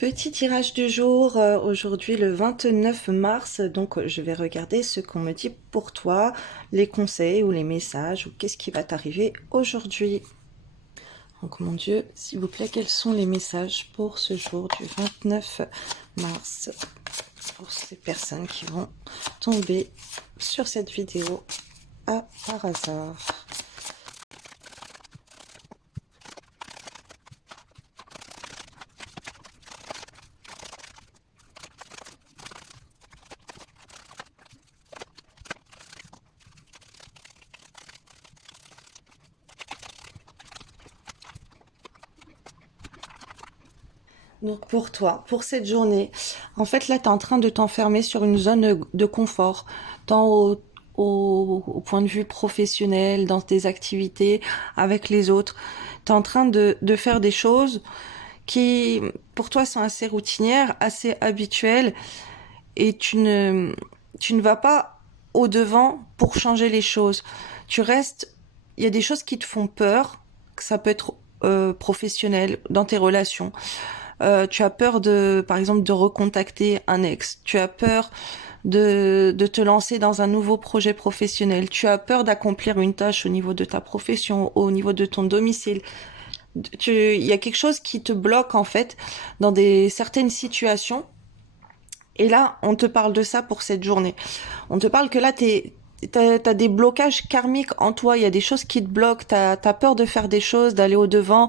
Petit tirage du jour, aujourd'hui le 29 mars, donc je vais regarder ce qu'on me dit pour toi, les conseils ou les messages ou qu'est-ce qui va t'arriver aujourd'hui. Donc mon Dieu, s'il vous plaît, quels sont les messages pour ce jour du 29 mars pour ces personnes qui vont tomber sur cette vidéo par hasard. Donc pour toi, pour cette journée, en fait là tu es en train de t'enfermer sur une zone de confort, tant au point de vue professionnel, dans tes activités avec les autres. Tu es en train de faire des choses qui pour toi sont assez routinières, assez habituelles et tu ne vas pas au-devant pour changer les choses. Tu restes, il y a des choses qui te font peur, que ça peut être professionnel, dans tes relations. Tu as peur par exemple, de recontacter un ex. Tu as peur de te lancer dans un nouveau projet professionnel. Tu as peur d'accomplir une tâche au niveau de ta profession, au niveau de ton domicile. Il y a quelque chose qui te bloque, en fait, dans certaines situations. Et là, on te parle de ça pour cette journée. On te parle que là, t'as des blocages karmiques en toi. Il y a des choses qui te bloquent. T'as peur de faire des choses, d'aller au-devant.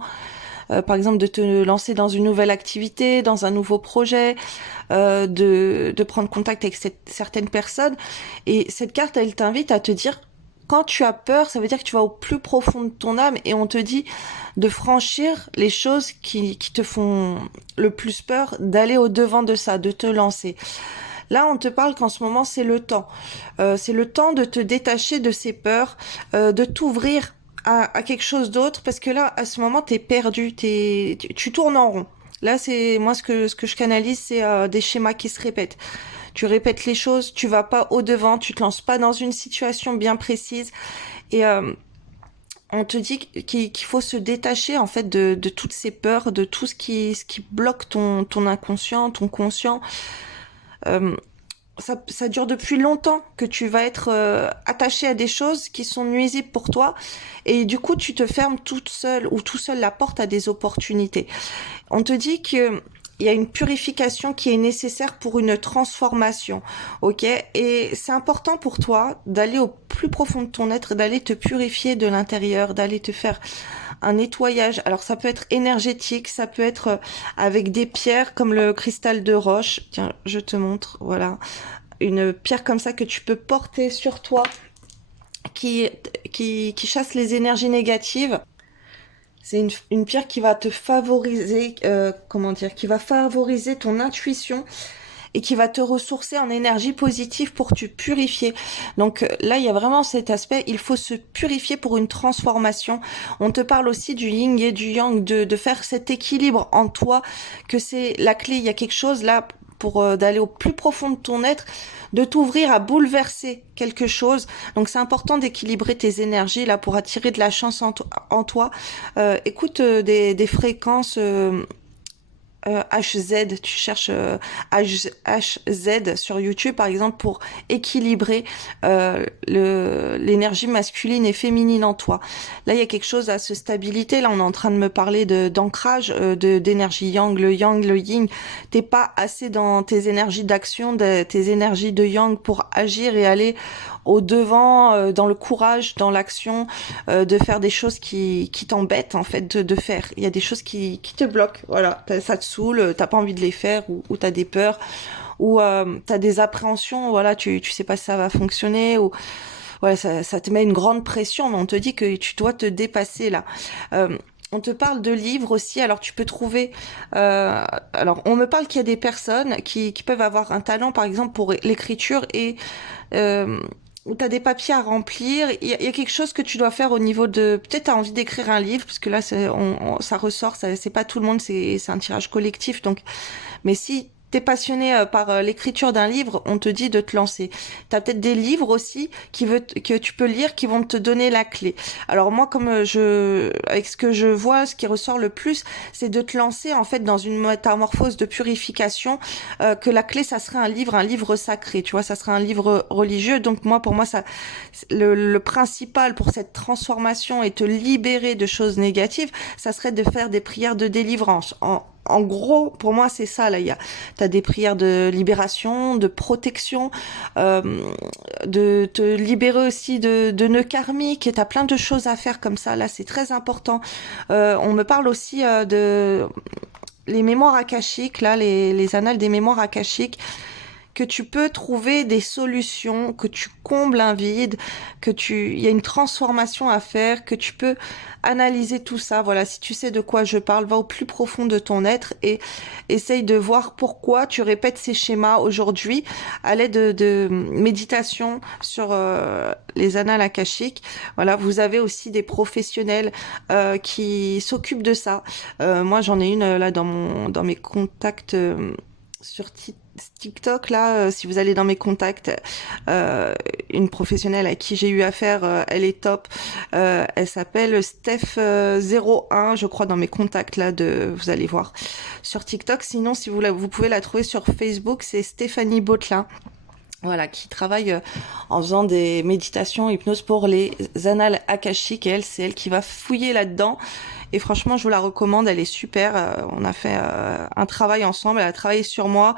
Par exemple, de te lancer dans une nouvelle activité, dans un nouveau projet, de prendre contact avec certaines personnes. Et cette carte, elle t'invite à te dire, quand tu as peur, ça veut dire que tu vas au plus profond de ton âme et on te dit de franchir les choses qui te font le plus peur, d'aller au-devant de ça, de te lancer. Là, on te parle qu'en ce moment, c'est le temps. C'est le temps de te détacher de ces peurs, de t'ouvrir à quelque chose d'autre, parce que là, à ce moment, t'es perdu, tu tournes en rond. Là, c'est moi ce que je canalise, c'est des schémas qui se répètent. Tu répètes les choses, tu vas pas au devant, tu te lances pas dans une situation bien précise, et on te dit qu'il faut se détacher en fait de toutes ces peurs, de tout ce qui bloque ton inconscient, ton conscient. Euh, ça dure depuis longtemps que tu vas être attaché à des choses qui sont nuisibles pour toi et du coup tu te fermes toute seule ou tout seul la porte à des opportunités. On te dit que il y a une purification qui est nécessaire pour une transformation, ok? Et c'est important pour toi d'aller au plus profond de ton être, d'aller te purifier de l'intérieur, d'aller te faire un nettoyage. Alors ça peut être énergétique, ça peut être avec des pierres comme le cristal de roche. Tiens, je te montre, voilà. Une pierre comme ça que tu peux porter sur toi qui, qui chasse les énergies négatives. C'est une pierre qui va te favoriser, comment dire, qui va favoriser ton intuition et qui va te ressourcer en énergie positive pour te purifier. Donc là, il y a vraiment cet aspect, il faut se purifier pour une transformation. On te parle aussi du yin et du yang, de faire cet équilibre en toi, que c'est la clé. Il y a quelque chose là pour d'aller au plus profond de ton être, de t'ouvrir à bouleverser quelque chose. Donc c'est important d'équilibrer tes énergies là pour attirer de la chance en toi. Écoute des fréquences HZ, tu cherches HZ sur YouTube par exemple pour équilibrer l'énergie masculine et féminine en toi. Là il y a quelque chose à se stabilité. Là on est en train de me parler d'ancrage d'énergie yang, le yin. T'es pas assez dans tes énergies d'action, tes énergies de yang pour agir et aller au devant, dans le courage, dans l'action, de faire des choses qui t'embêtent en fait de faire. Il y a des choses qui te bloquent, voilà, ça te saoule, t'as pas envie de les faire ou t'as des peurs ou t'as des appréhensions, voilà, tu sais pas si ça va fonctionner ou ouais, ça te met une grande pression, mais on te dit que tu dois te dépasser là. On te parle de livres aussi, alors tu peux trouver... alors on me parle qu'il y a des personnes qui peuvent avoir un talent par exemple pour l'écriture et où tu as des papiers à remplir. Il y a quelque chose que tu dois faire au niveau de... Peut-être tu as envie d'écrire un livre, parce que là ça ressort, c'est pas tout le monde, c'est un tirage collectif. Donc, mais si t'es passionné par l'écriture d'un livre, on te dit de te lancer. T'as peut-être des livres aussi que tu peux lire qui vont te donner la clé. Alors moi, avec ce que je vois, ce qui ressort le plus, c'est de te lancer en fait dans une métamorphose de purification. Que la clé, ça serait un livre sacré. Tu vois, ça serait un livre religieux. Donc moi, pour moi, ça, le principal pour cette transformation et te libérer de choses négatives, ça serait de faire des prières de délivrance. En gros, pour moi, c'est ça, là. T'as des prières de libération, de protection, euh, de te libérer aussi de nœuds karmiques. Et t'as plein de choses à faire comme ça. Là, c'est très important. On me parle aussi de les mémoires akashiques, là, les annales des mémoires akashiques, que tu peux trouver des solutions, que tu combles un vide, il y a une transformation à faire, que tu peux analyser tout ça. Voilà, si tu sais de quoi je parle, va au plus profond de ton être et essaye de voir pourquoi tu répètes ces schémas aujourd'hui à l'aide de méditation sur les annales akashiques. Voilà, vous avez aussi des professionnels qui s'occupent de ça. Moi, j'en ai une là dans mes contacts sur TikTok, là, si vous allez dans mes contacts, une professionnelle à qui j'ai eu affaire, elle est top. Elle s'appelle Steph01, je crois, dans mes contacts, là, vous allez voir sur TikTok. Sinon, si vous pouvez la trouver sur Facebook, c'est Stéphanie Botelin. Voilà, qui travaille en faisant des méditations, hypnose pour les annales akashiques. Et c'est elle qui va fouiller là-dedans. Et franchement, je vous la recommande, elle est super. On a fait un travail ensemble, elle a travaillé sur moi.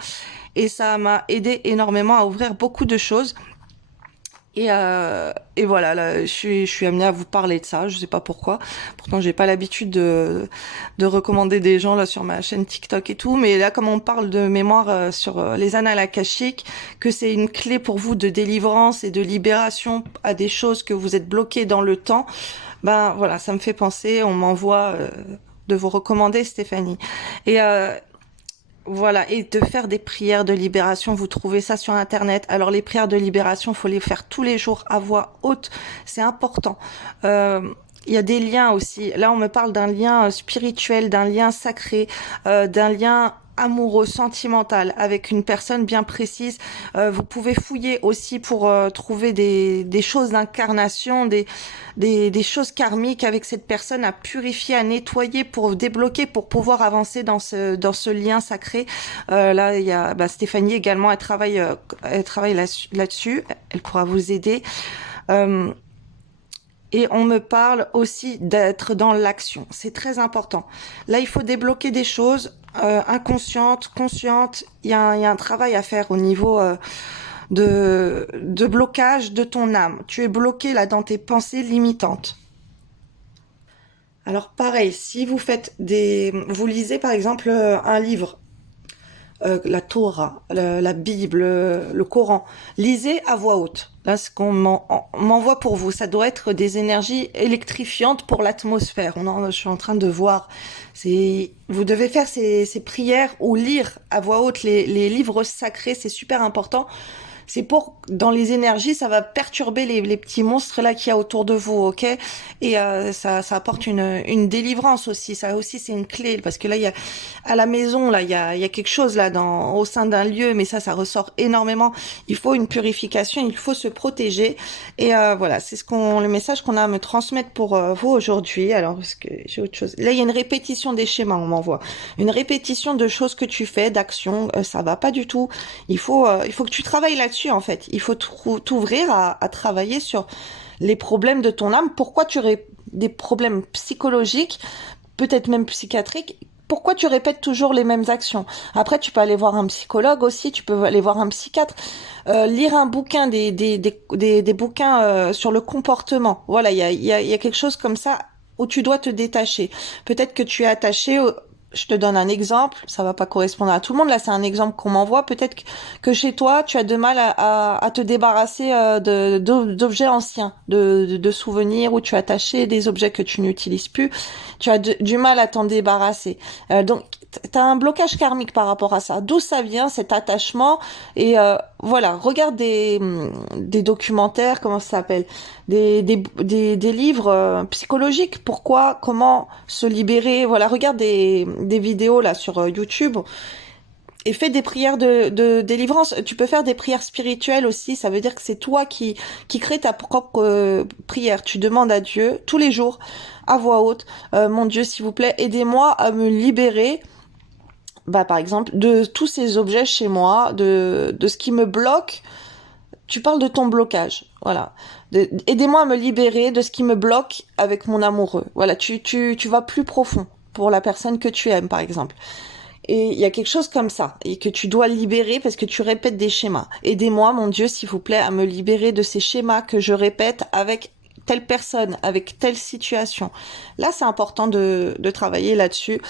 Et ça m'a aidé énormément à ouvrir beaucoup de choses. Et voilà, là, je suis amenée à vous parler de ça. Je sais pas pourquoi. Pourtant, j'ai pas l'habitude de recommander des gens là sur ma chaîne TikTok et tout. Mais là, comme on parle de mémoire sur les annales akashiques, que c'est une clé pour vous de délivrance et de libération à des choses que vous êtes bloqués dans le temps. Ben voilà, ça me fait penser. On m'envoie de vous recommander, Stéphanie. Et voilà, et de faire des prières de libération, vous trouvez ça sur Internet. Alors les prières de libération, faut les faire tous les jours à voix haute, c'est important. Il y a des liens aussi. Là, on me parle d'un lien spirituel, d'un lien sacré, d'un lien amoureux, sentimental, avec une personne bien précise. Vous pouvez fouiller aussi pour trouver des choses d'incarnation, des choses karmiques avec cette personne à purifier, à nettoyer pour débloquer, pour pouvoir avancer dans ce lien sacré. Là, il y a Stéphanie également, elle travaille là-dessus. Elle pourra vous aider. Et on me parle aussi d'être dans l'action. C'est très important. Là, il faut débloquer des choses inconscientes, conscientes. Il y a un travail à faire au niveau de blocage de ton âme. Tu es bloqué là dans tes pensées limitantes. Alors pareil, si vous lisez par exemple un livre, la Torah, la Bible, le Coran. Lisez à voix haute. Là, ce qu'on m'envoie pour vous, ça doit être des énergies électrifiantes pour l'atmosphère. Je suis en train de voir. Vous devez faire ces prières ou lire à voix haute les livres sacrés. C'est super important. C'est dans les énergies, ça va perturber les petits monstres là qu'il y a autour de vous, ok? Et ça apporte une délivrance aussi. Ça aussi, c'est une clé parce que là, à la maison, là, il y a quelque chose là au sein d'un lieu, mais ça ressort énormément. Il faut une purification, il faut se protéger. Et voilà, c'est le message qu'on a à me transmettre pour vous aujourd'hui. Alors, parce que j'ai autre chose. Là, il y a une répétition des schémas, on m'envoie. Une répétition de choses que tu fais, d'actions, ça va pas du tout. Il faut que tu travailles là-dessus. En fait, il faut t'ouvrir à travailler sur les problèmes de ton âme. Pourquoi tu aurais des problèmes psychologiques, peut-être même psychiatriques? Pourquoi tu répètes toujours les mêmes actions? Après, tu peux aller voir un psychologue aussi, tu peux aller voir un psychiatre, lire un bouquin, des bouquins sur le comportement. Voilà, il y a quelque chose comme ça où tu dois te détacher. Peut-être que tu es attaché je te donne un exemple, ça va pas correspondre à tout le monde. Là, c'est un exemple qu'on m'envoie. Peut-être que chez toi, tu as de mal à te débarrasser d'objets anciens, de souvenirs où tu as attaché des objets que tu n'utilises plus. Tu as du mal à t'en débarrasser. Donc, tu as un blocage karmique par rapport à ça. D'où ça vient, cet attachement? Et voilà, regarde des documentaires, comment ça s'appelle, des livres psychologiques. Pourquoi, comment se libérer? Voilà, regarde des vidéos là sur YouTube Et fais des prières de délivrance. Tu peux faire des prières spirituelles aussi. Ça veut dire que c'est toi qui crée ta propre prière. Tu demandes à Dieu tous les jours, à voix haute, mon Dieu, s'il vous plaît, aidez-moi à me libérer, bah, par exemple, de tous ces objets chez moi, de ce qui me bloque. Tu parles de ton blocage. Voilà. Aidez-moi à me libérer de ce qui me bloque avec mon amoureux. Voilà. Tu vas plus profond pour la personne que tu aimes, par exemple. Et il y a quelque chose comme ça, et que tu dois libérer parce que tu répètes des schémas. Aidez-moi, mon Dieu, s'il vous plaît, à me libérer de ces schémas que je répète avec telle personne, avec telle situation. Là, c'est important de travailler là-dessus.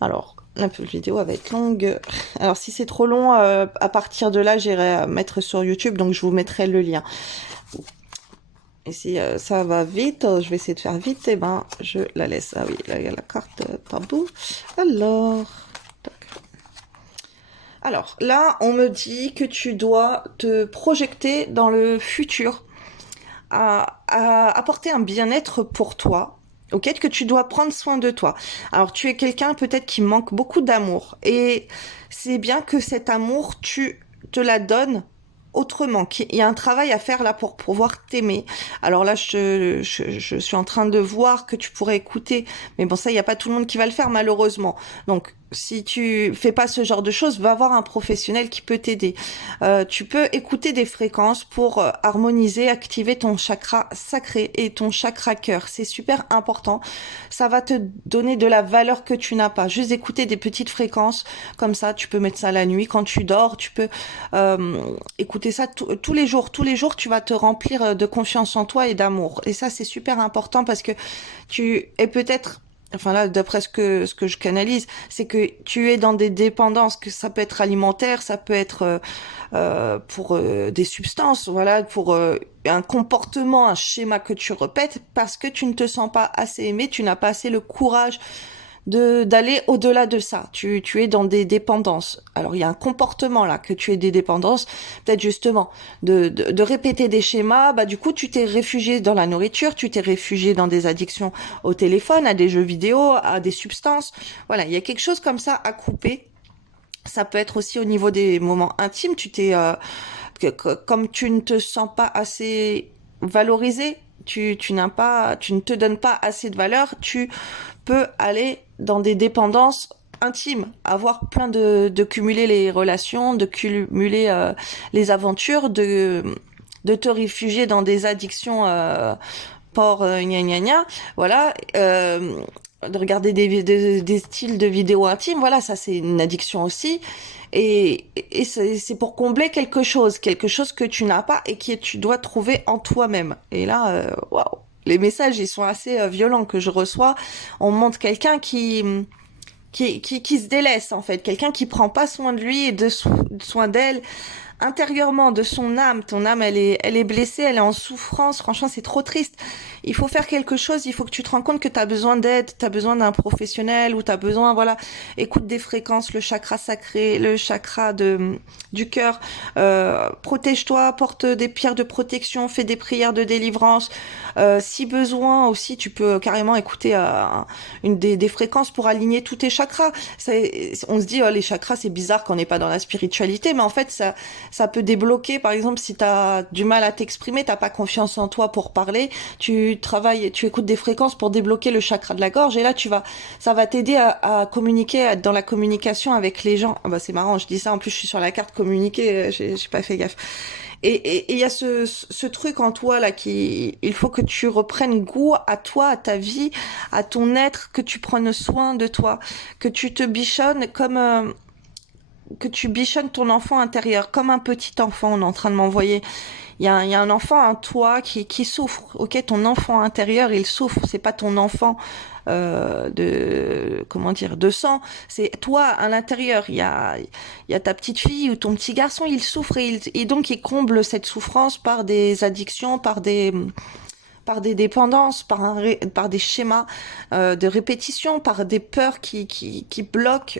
Alors, la vidéo va être longue. Alors, si c'est trop long, à partir de là, j'irai mettre sur YouTube, donc je vous mettrai le lien. Et si ça va vite, je vais essayer de faire vite, et ben, je la laisse. Ah oui, là, il y a la carte tabou. Alors, là, on me dit que tu dois te projeter dans le futur, à apporter un bien-être pour toi, ok, que tu dois prendre soin de toi. Alors, tu es quelqu'un peut-être qui manque beaucoup d'amour, et c'est bien que cet amour, tu te la donnes autrement. Il y a un travail à faire là pour pouvoir t'aimer. Alors là, je suis en train de voir que tu pourrais écouter, mais bon, ça, il n'y a pas tout le monde qui va le faire, malheureusement. Donc, si tu fais pas ce genre de choses, va voir un professionnel qui peut t'aider. Tu peux écouter des fréquences pour harmoniser, activer ton chakra sacré et ton chakra cœur. C'est super important. Ça va te donner de la valeur que tu n'as pas. Juste écouter des petites fréquences comme ça. Tu peux mettre ça la nuit quand tu dors. Tu peux écouter ça tous les jours. Tous les jours, tu vas te remplir de confiance en toi et d'amour. Et ça, c'est super important parce que tu es peut-être, enfin là, d'après ce que je canalise, c'est que tu es dans des dépendances, que ça peut être alimentaire, ça peut être pour des substances, voilà, pour un comportement, un schéma que tu répètes parce que tu ne te sens pas assez aimé, tu n'as pas assez le courage d'aller au-delà de ça. Tu es dans des dépendances. Alors il y a un comportement là, que tu es des dépendances, peut-être justement de répéter des schémas. Bah du coup tu t'es réfugié dans la nourriture, tu t'es réfugié dans des addictions au téléphone, à des jeux vidéo, à des substances. Voilà, il y a quelque chose comme ça à couper. Ça peut être aussi au niveau des moments intimes. Tu t'es comme tu ne te sens pas assez valorisé, tu ne te donnes pas assez de valeur, tu peux aller dans des dépendances intimes, avoir plein de cumuler les relations, de cumuler les aventures, de te réfugier dans des addictions pour gna gna gna, voilà, de regarder des styles de vidéos intimes, voilà, ça c'est une addiction aussi. Et c'est pour combler quelque chose que tu n'as pas et que tu dois trouver en toi-même. Et là, waouh, les messages, ils sont assez violents que je reçois. On montre quelqu'un qui se délaisse, en fait. Quelqu'un qui prend pas soin de lui et soin d'elle intérieurement, de son âme. Ton âme, elle est blessée, elle est en souffrance. Franchement, c'est trop triste. Il faut faire quelque chose. Il faut que tu te rends compte que tu as besoin d'aide, tu as besoin d'un professionnel ou tu as besoin, voilà, écoute des fréquences, le chakra sacré, le chakra du cœur. Protège-toi, porte des pierres de protection, fais des prières de délivrance. Si besoin aussi, tu peux carrément écouter des fréquences pour aligner tous tes chakras. On se dit, oh, les chakras, c'est bizarre qu'on n'est pas dans la spiritualité, mais en fait, ça peut débloquer. Par exemple, si tu as du mal à t'exprimer, t'as pas confiance en toi pour parler, tu écoutes des fréquences pour débloquer le chakra de la gorge, et là, ça va t'aider à communiquer, à être dans la communication avec les gens. Ah bah, c'est marrant, je dis ça, en plus, je suis sur la carte communiquer, j'ai pas fait gaffe. Et il y a ce truc en toi là il faut que tu reprennes goût à toi, à ta vie, à ton être, que tu prennes soin de toi, que tu te bichonnes que tu bichonnes ton enfant intérieur comme un petit enfant. On est en train de m'envoyer. Il y a un enfant en toi qui souffre. Ok, ton enfant intérieur, il souffre. C'est pas ton enfant de sang. C'est toi à l'intérieur. Il y a ta petite fille ou ton petit garçon, il souffre et donc il comble cette souffrance par des addictions, par des dépendances, par des schémas de répétition, par des peurs qui bloquent.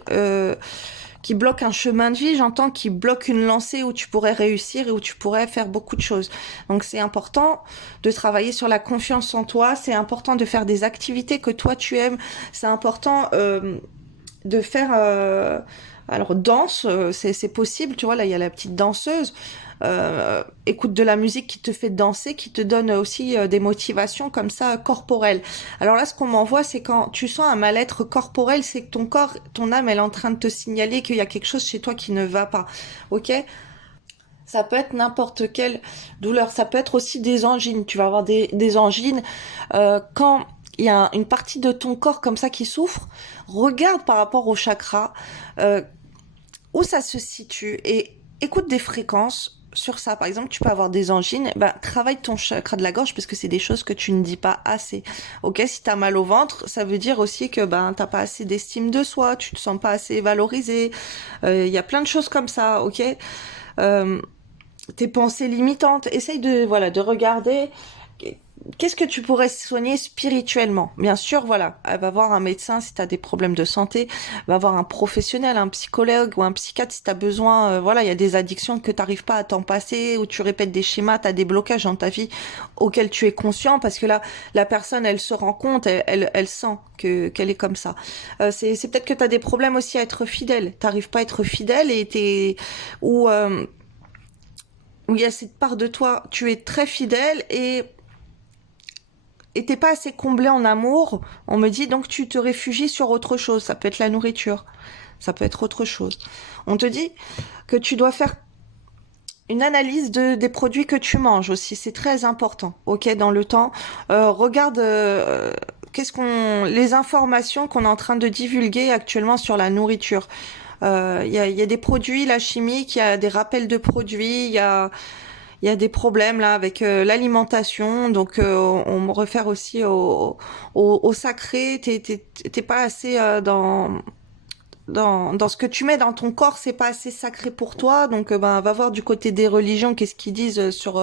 Qui bloque un chemin de vie, j'entends, qui bloque une lancée où tu pourrais réussir et où tu pourrais faire beaucoup de choses. Donc c'est important de travailler sur la confiance en toi, c'est important de faire des activités que toi tu aimes, c'est important de faire Alors danse, c'est possible, tu vois, là il y a la petite danseuse. Écoute de la musique qui te fait danser, qui te donne aussi des motivations comme ça corporelles. Alors là, ce qu'on m'envoie, c'est quand tu sens un mal-être corporel, c'est que ton corps, ton âme, elle est en train de te signaler qu'il y a quelque chose chez toi qui ne va pas. Ok? Ça peut être n'importe quelle douleur. Ça peut être aussi des angines. Tu vas avoir des angines. Quand il y a une partie de ton corps comme ça qui souffre, regarde par rapport au chakra euh, où ça se situe et écoute des fréquences sur ça. Par exemple, tu peux avoir des angines, ben, travaille ton chakra de la gorge parce que c'est des choses que tu ne dis pas assez. Ok, si t'as mal au ventre, ça veut dire aussi que ben t'as pas assez d'estime de soi, tu te sens pas assez valorisé. Il y a plein de choses comme ça. Ok. Euh, Tes pensées limitantes. Essaye de, voilà, de regarder qu'est-ce que tu pourrais soigner spirituellement. Bien sûr, voilà, va voir un médecin si tu as des problèmes de santé, va voir un professionnel, un psychologue ou un psychiatre si tu as besoin. Voilà, il y a des addictions que tu n'arrives pas à t'en passer, ou tu répètes des schémas, tu as des blocages dans ta vie auxquels tu es conscient parce que là, la personne, elle se rend compte, elle sent qu'elle est comme ça. C'est peut-être que tu as des problèmes aussi à être fidèle. T'arrives pas à être fidèle et t'es ou où il y a cette part de toi, tu es très fidèle et t'es pas assez comblé en amour, on me dit donc tu te réfugies sur autre chose. Ça peut être la nourriture, ça peut être autre chose. On te dit que tu dois faire une analyse des produits que tu manges aussi, c'est très important. Ok, dans le temps, regarde les informations qu'on est en train de divulguer actuellement sur la nourriture. Il y a des produits, la chimique, il y a des rappels de produits, il y a des problèmes là avec l'alimentation, donc on me réfère aussi au sacré. T'es pas assez dans ce que tu mets dans ton corps, c'est pas assez sacré pour toi. Donc ben va voir du côté des religions, qu'est-ce qu'ils disent sur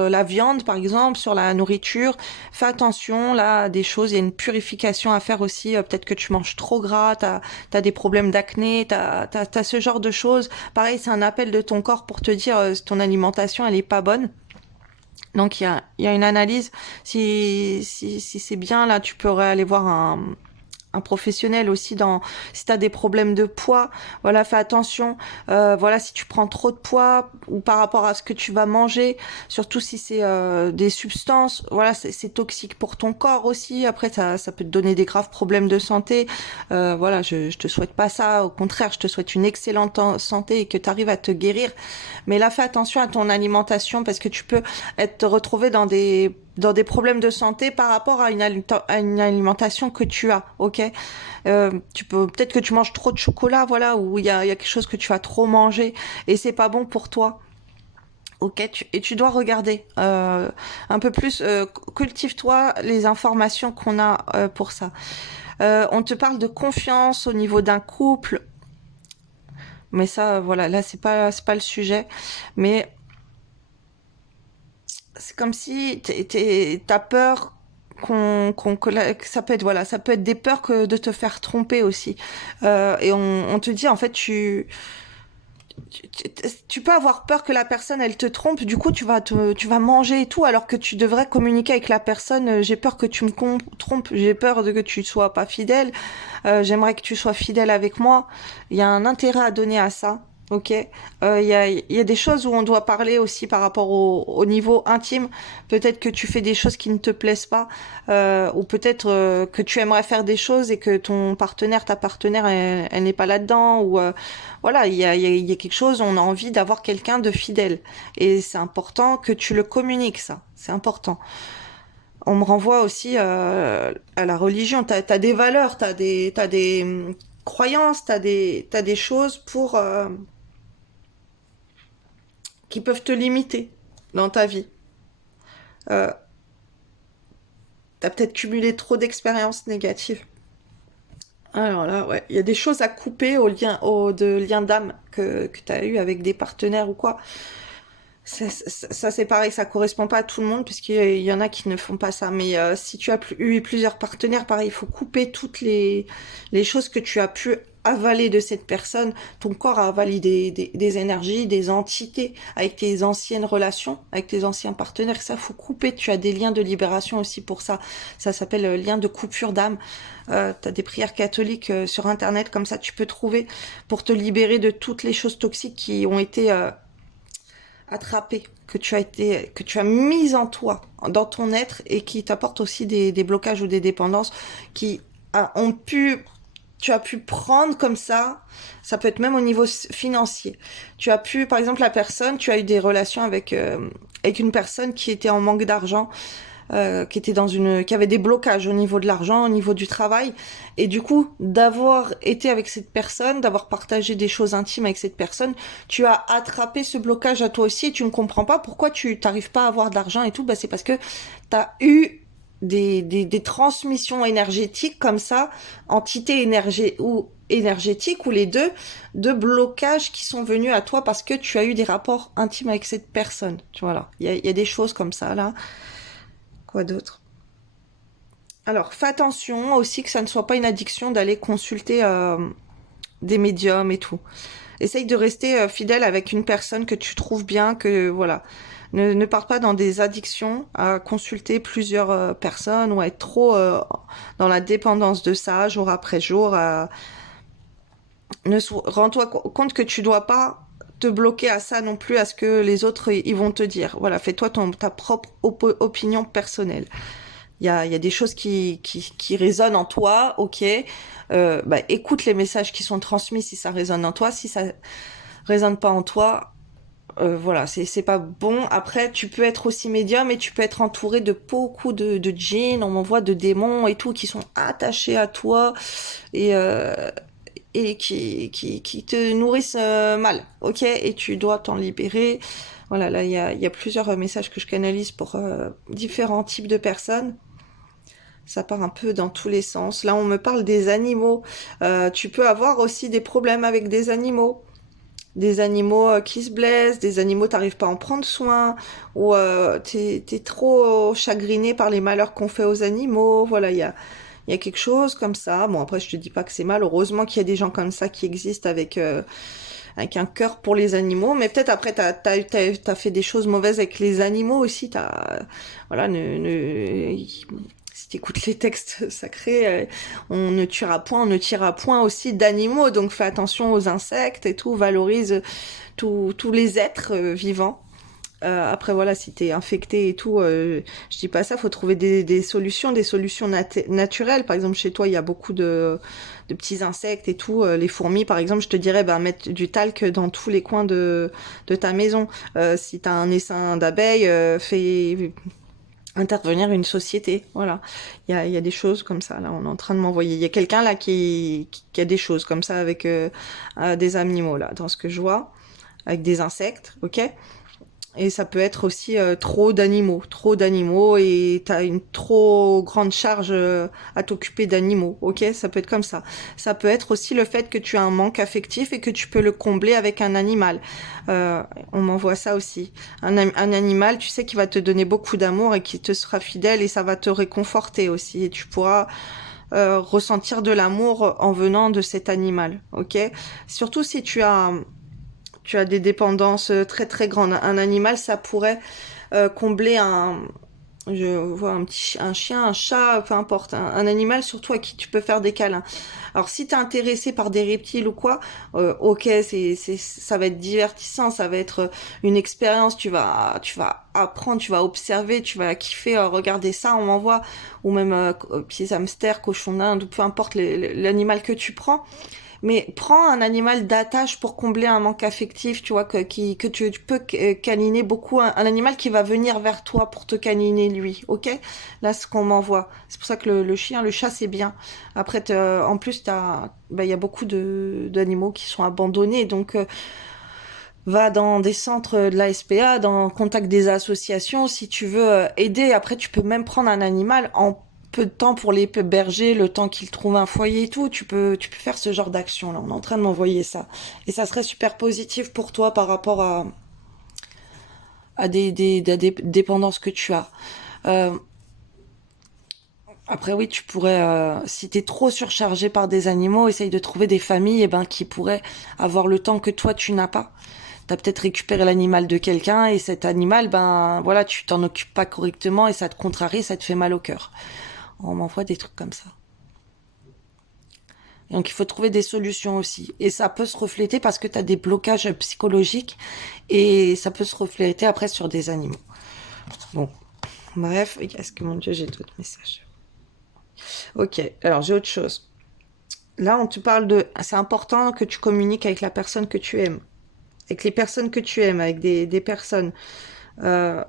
la viande par exemple, sur la nourriture. Fais attention là à des choses, il y a une purification à faire aussi. Peut-être que tu manges trop gras, t'as des problèmes d'acné, t'as ce genre de choses. Pareil, c'est un appel de ton corps pour te dire ton alimentation elle est pas bonne. Donc il y a une analyse. Si c'est bien là, tu pourrais aller voir un professionnel aussi dans si tu as des problèmes de poids, voilà, fais attention. Voilà, si tu prends trop de poids ou par rapport à ce que tu vas manger, surtout si c'est des substances, voilà, c'est toxique pour ton corps aussi. Après ça peut te donner des graves problèmes de santé. Voilà, je te souhaite pas ça, au contraire, je te souhaite une excellente santé et que tu arrives à te guérir. Mais là, fais attention à ton alimentation parce que tu peux te retrouver dans des problèmes de santé par rapport à une alimentation que tu as, ok? Tu peux peut-être que tu manges trop de chocolat, voilà, ou il y a quelque chose que tu as trop mangé et c'est pas bon pour toi. Ok, et tu dois regarder un peu plus, cultive-toi les informations qu'on a pour ça. On te parle de confiance au niveau d'un couple, mais ça, voilà, là c'est pas le sujet. Mais c'est comme si t'as peur que ça peut être voilà, ça peut être des peurs que de te faire tromper aussi. Et on te dit en fait tu peux avoir peur que la personne elle te trompe, du coup tu vas manger et tout alors que tu devrais communiquer avec la personne. J'ai peur que tu me trompes, j'ai peur de que tu sois pas fidèle. J'aimerais que tu sois fidèle avec moi. Il y a un intérêt à donner à ça. Ok, il y a des choses où on doit parler aussi par rapport au niveau intime. Peut-être que tu fais des choses qui ne te plaisent pas, ou peut-être que tu aimerais faire des choses et que ton partenaire, ta partenaire, elle n'est pas là-dedans. Ou voilà, il y a quelque chose. On a envie d'avoir quelqu'un de fidèle, et c'est important que tu le communiques. Ça, c'est important. On me renvoie aussi à la religion. T'as des valeurs, t'as des croyances, t'as des choses qui peuvent te limiter dans ta vie. Euh, T'as peut-être cumulé trop d'expériences négatives. Alors là, ouais, il y a des choses à couper de liens d'âme que tu as eu avec des partenaires ou quoi. Ça, c'est pareil, ça correspond pas à tout le monde puisqu'il y en a qui ne font pas ça. Mais si tu as eu plusieurs partenaires, pareil, il faut couper toutes les choses que tu as pu avalé de cette personne, ton corps a avalé des énergies, des entités avec tes anciennes relations, avec tes anciens partenaires. Ça, faut couper. Tu as des liens de libération aussi pour ça. Ça s'appelle lien de coupure d'âme. T'as des prières catholiques sur Internet, comme ça tu peux trouver pour te libérer de toutes les choses toxiques qui ont été attrapées, que tu as mises en toi, dans ton être, et qui t'apportent aussi des blocages ou des dépendances qui ont pu tu as pu prendre comme ça peut être même au niveau financier. Tu as pu, par exemple, tu as eu des relations avec une personne qui était en manque d'argent, qui avait des blocages au niveau de l'argent, au niveau du travail, et du coup, d'avoir été avec cette personne, d'avoir partagé des choses intimes avec cette personne, tu as attrapé ce blocage à toi aussi, et tu ne comprends pas pourquoi tu t'arrives pas à avoir de l'argent et tout, bah c'est parce que tu as eu des transmissions énergétiques comme ça, entités énergétiques ou les deux, de blocages qui sont venus à toi parce que tu as eu des rapports intimes avec cette personne. Tu vois là, il y a des choses comme ça là. Quoi d'autre? Alors, fais attention aussi que ça ne soit pas une addiction d'aller consulter des médiums et tout. Essaye de rester fidèle avec une personne que tu trouves bien, que voilà. Ne pars pas dans des addictions à consulter plusieurs personnes ou à être trop dans la dépendance de ça jour après jour. Rends-toi compte que tu dois pas te bloquer à ça non plus, à ce que les autres ils vont te dire. Voilà, fais-toi ta propre opinion personnelle. Il y a des choses qui résonnent en toi, ok. Bah, écoute les messages qui sont transmis si ça résonne en toi. Si ça résonne pas en toi, voilà, c'est pas bon. Après, tu peux être aussi médium et tu peux être entouré de beaucoup de djinns, on m'envoie de démons et tout, qui sont attachés à toi et, euh, et qui te nourrissent mal, ok. Et tu dois t'en libérer. Voilà, là, il y a plusieurs messages que je canalise pour différents types de personnes. Ça part un peu dans tous les sens. Là, on me parle des animaux. Tu peux avoir aussi des problèmes avec des animaux. Des animaux qui se blessent, des animaux t'arrives pas à en prendre soin, ou t'es trop chagriné par les malheurs qu'on fait aux animaux. Voilà, il y a quelque chose comme ça. Bon, après, je te dis pas que c'est mal. Heureusement qu'il y a des gens comme ça qui existent avec un cœur pour les animaux. Mais peut-être après, t'as fait des choses mauvaises avec les animaux aussi. Voilà, si t'écoutes les textes sacrés, on ne tuera point, on ne tirera point aussi d'animaux. Donc fais attention aux insectes et tout, valorise tous les êtres vivants. Après voilà, si t'es infecté et tout, je dis pas ça, faut trouver des solutions naturelles. Par exemple, chez toi, il y a beaucoup de petits insectes et tout. Les fourmis, par exemple, je te dirais, bah, mettre du talc dans tous les coins de ta maison. Si t'as un essaim d'abeilles, fais intervenir une société. Voilà. Il y a des choses comme ça. Là, on est en train de m'envoyer. Il y a quelqu'un là qui a des choses comme ça avec des animaux là, dans ce que je vois, avec des insectes, ok. Et ça peut être aussi trop d'animaux et t'as une trop grande charge à t'occuper d'animaux, ok? Ça peut être comme ça. Ça peut être aussi le fait que tu as un manque affectif et que tu peux le combler avec un animal. On m'envoie ça aussi. Un animal, tu sais, qui va te donner beaucoup d'amour et qui te sera fidèle et ça va te réconforter aussi. Et tu pourras ressentir de l'amour en venant de cet animal, ok? Surtout si tu as des dépendances très très grandes. Un animal, ça pourrait combler je vois un chien, un chat, peu importe, un animal surtout à qui tu peux faire des câlins. Alors si t'es intéressé par des reptiles ou quoi, ok, ça va être divertissant, ça va être une expérience. Tu vas apprendre, tu vas observer, tu vas kiffer, regarder ça, on m'envoie, ou même petits hamsters, cochons d'Inde, ou peu importe l'animal que tu prends. Mais prends un animal d'attache pour combler un manque affectif, tu vois, que tu peux câliner beaucoup. Un animal qui va venir vers toi pour te câliner lui, ok? Là, ce qu'on m'envoie. C'est pour ça que le chien, le chat, c'est bien. Après, en plus, il y a beaucoup d'animaux qui sont abandonnés, donc va dans des centres de la SPA, dans contact des associations, si tu veux aider. Après, tu peux même prendre un animal en peu de temps pour les bergers, le temps qu'ils trouvent un foyer et tout. Tu peux faire ce genre d'action là. On est en train de m'envoyer ça. Et ça serait super positif pour toi par rapport à des dépendances que tu as. Euh, Après oui, tu pourrais, si t'es trop surchargé par des animaux, essaye de trouver des familles qui pourraient avoir le temps que toi tu n'as pas. T'as peut-être récupéré l'animal de quelqu'un et cet animal, voilà, tu t'en occupes pas correctement et ça te contrarie, ça te fait mal au cœur. On m'envoie des trucs comme ça. Donc il faut trouver des solutions aussi. Et ça peut se refléter parce que tu as des blocages psychologiques et ça peut se refléter après sur des animaux. Bon, bref, est-ce que mon Dieu, j'ai d'autres messages? Ok, alors j'ai autre chose. Là, on te parle de... C'est important que tu communiques avec la personne que tu aimes. Avec les personnes que tu aimes, avec des personnes. Euh,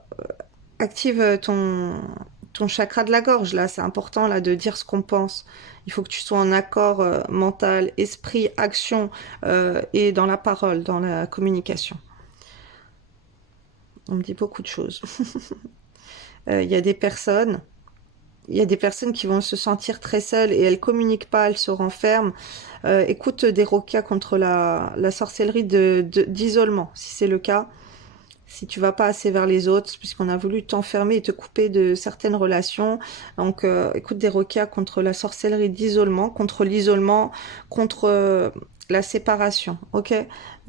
active ton chakra de la gorge, là. C'est important, là, de dire ce qu'on pense. Il faut que tu sois en accord mental, esprit, action et dans la parole, dans la communication. On me dit beaucoup de choses. Il y a des personnes... Il y a des personnes qui vont se sentir très seules et elles communiquent pas, elles se renferment. Écoute des roquas contre la sorcellerie d'isolement, si c'est le cas. Si tu vas pas assez vers les autres, puisqu'on a voulu t'enfermer et te couper de certaines relations. Donc, écoute des roquas contre la sorcellerie d'isolement, contre l'isolement, contre la séparation, ok?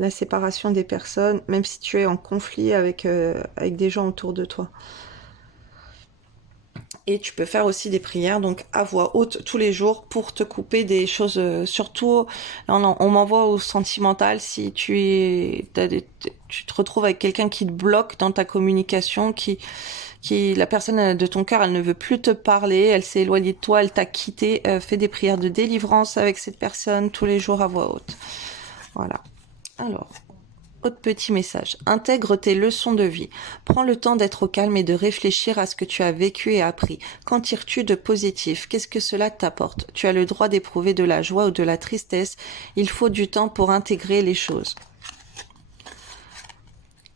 La séparation des personnes, même si tu es en conflit avec des gens autour de toi. Et tu peux faire aussi des prières, donc à voix haute tous les jours pour te couper des choses, surtout, on m'envoie au sentimental si tu te retrouves avec quelqu'un qui te bloque dans ta communication, la personne de ton cœur, elle ne veut plus te parler, elle s'est éloignée de toi, elle t'a quitté, fais des prières de délivrance avec cette personne tous les jours à voix haute. Voilà. Alors. Autre petit message. Intègre tes leçons de vie. Prends le temps d'être au calme et de réfléchir à ce que tu as vécu et appris. Qu'en tires-tu de positif? Qu'est-ce que cela t'apporte? Tu as le droit d'éprouver de la joie ou de la tristesse. Il faut du temps pour intégrer les choses.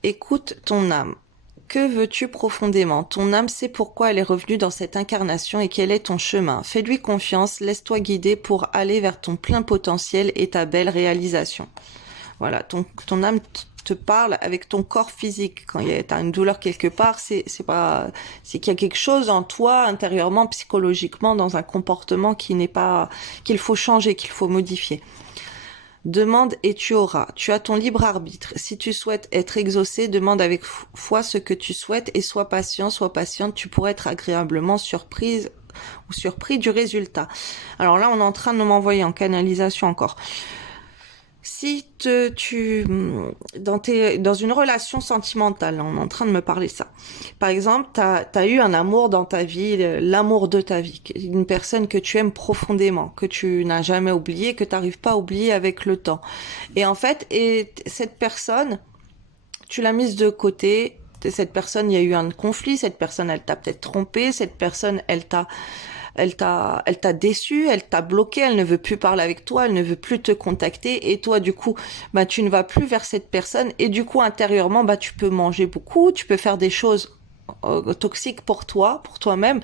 Écoute ton âme. Que veux-tu profondément? Ton âme sait pourquoi elle est revenue dans cette incarnation et quel est ton chemin. Fais-lui confiance, laisse-toi guider pour aller vers ton plein potentiel et ta belle réalisation. Voilà, ton âme te parle avec ton corps physique. Quand t'as une douleur quelque part, c'est qu'il y a quelque chose en toi, intérieurement, psychologiquement, dans un comportement qu'il faut changer, qu'il faut modifier. Demande et tu auras. Tu as ton libre arbitre. Si tu souhaites être exaucé, demande avec foi ce que tu souhaites et sois patient, sois patiente. Tu pourrais être agréablement surprise ou surpris du résultat. Alors là, on est en train de m'envoyer en canalisation encore. Si dans une relation sentimentale, on est en train de me parler de ça. Par exemple, t'as eu un amour dans ta vie, l'amour de ta vie, une personne que tu aimes profondément, que tu n'as jamais oublié, que t'arrives pas à oublier avec le temps. Et en fait, cette personne, tu l'as mise de côté. Cette personne, il y a eu un conflit. Cette personne, elle t'a peut-être trompé. Cette personne, elle t'a déçu, elle t'a bloqué, elle ne veut plus parler avec toi, elle ne veut plus te contacter et toi du coup, tu ne vas plus vers cette personne et du coup intérieurement, tu peux manger beaucoup, tu peux faire des choses toxiques pour toi, pour toi-même,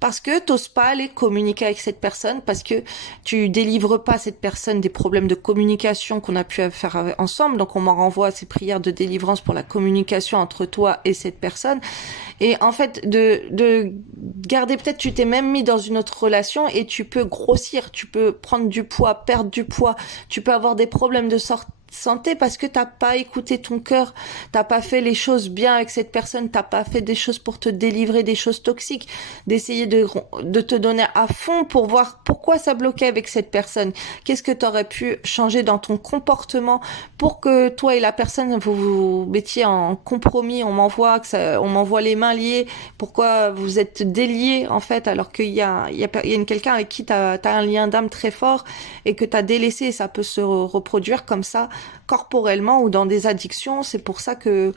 parce que t'oses pas aller communiquer avec cette personne, parce que tu délivres pas cette personne des problèmes de communication qu'on a pu faire ensemble. Donc on m'en renvoie à ces prières de délivrance pour la communication entre toi et cette personne. Et en fait, de garder, peut-être tu t'es même mis dans une autre relation et tu peux grossir, tu peux prendre du poids, perdre du poids, tu peux avoir des problèmes de santé parce que t'as pas écouté ton cœur, t'as pas fait les choses bien avec cette personne, t'as pas fait des choses pour te délivrer des choses toxiques, d'essayer de te donner à fond pour voir pourquoi ça bloquait avec cette personne, qu'est-ce que t'aurais pu changer dans ton comportement pour que toi et la personne vous mettiez en compromis. On m'envoie les mains liées, pourquoi vous êtes déliés en fait alors qu'il y a quelqu'un avec qui t'as un lien d'âme très fort et que t'as délaissé, et ça peut se reproduire comme ça corporellement ou dans des addictions. C'est pour ça que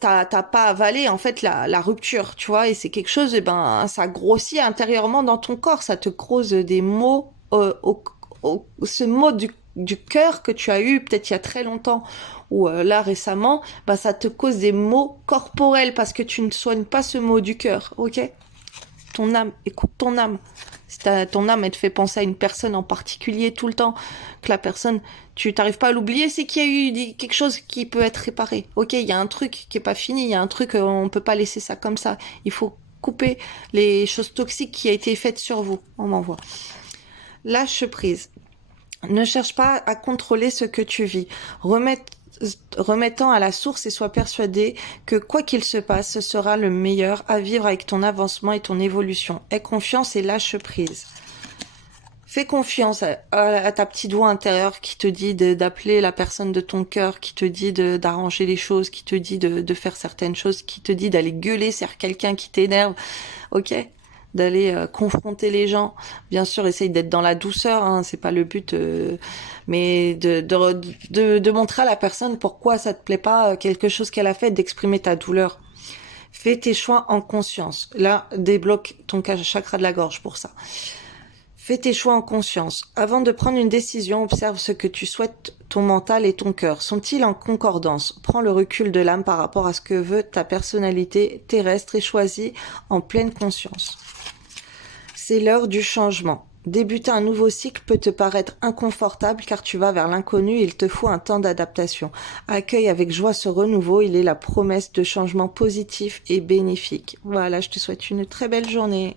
t'as pas avalé en fait la rupture, tu vois, et c'est quelque chose, ça grossit intérieurement dans ton corps, ça te cause des maux, ce mot du cœur que tu as eu peut-être il y a très longtemps ou là récemment, ça te cause des maux corporels parce que tu ne soignes pas ce mot du cœur, ok? Ton âme, écoute ton âme. Si ton âme, elle te fait penser à une personne en particulier tout le temps, que la personne, tu t'arrives pas à l'oublier, c'est qu'il y a eu quelque chose qui peut être réparé. Ok, il y a un truc qui est pas fini, il y a un truc, on peut pas laisser ça comme ça. Il faut couper les choses toxiques qui a été faites sur vous. On m'envoie. Lâche prise. Ne cherche pas à contrôler ce que tu vis. Remettant à la source et sois persuadé que quoi qu'il se passe, ce sera le meilleur à vivre avec ton avancement et ton évolution. Aie confiance et lâche prise. Fais confiance à ta petite voix intérieure qui te dit d'appeler la personne de ton cœur, qui te dit d'arranger les choses, qui te dit de faire certaines choses, qui te dit d'aller gueuler sur quelqu'un qui t'énerve, ok? D'aller confronter les gens. Bien sûr, essaye d'être dans la douceur, hein, c'est pas le but, mais de montrer à la personne pourquoi ça te plaît pas, quelque chose qu'elle a fait, d'exprimer ta douleur. Fais tes choix en conscience. Là, débloque ton chakra de la gorge pour ça. Fais tes choix en conscience. Avant de prendre une décision, observe ce que tu souhaites, ton mental et ton cœur. Sont-ils en concordance? Prends le recul de l'âme par rapport à ce que veut ta personnalité terrestre et choisis en pleine conscience. C'est l'heure du changement. Débuter un nouveau cycle peut te paraître inconfortable car tu vas vers l'inconnu et il te faut un temps d'adaptation. Accueille avec joie ce renouveau, il est la promesse de changement positif et bénéfique. Voilà, je te souhaite une très belle journée.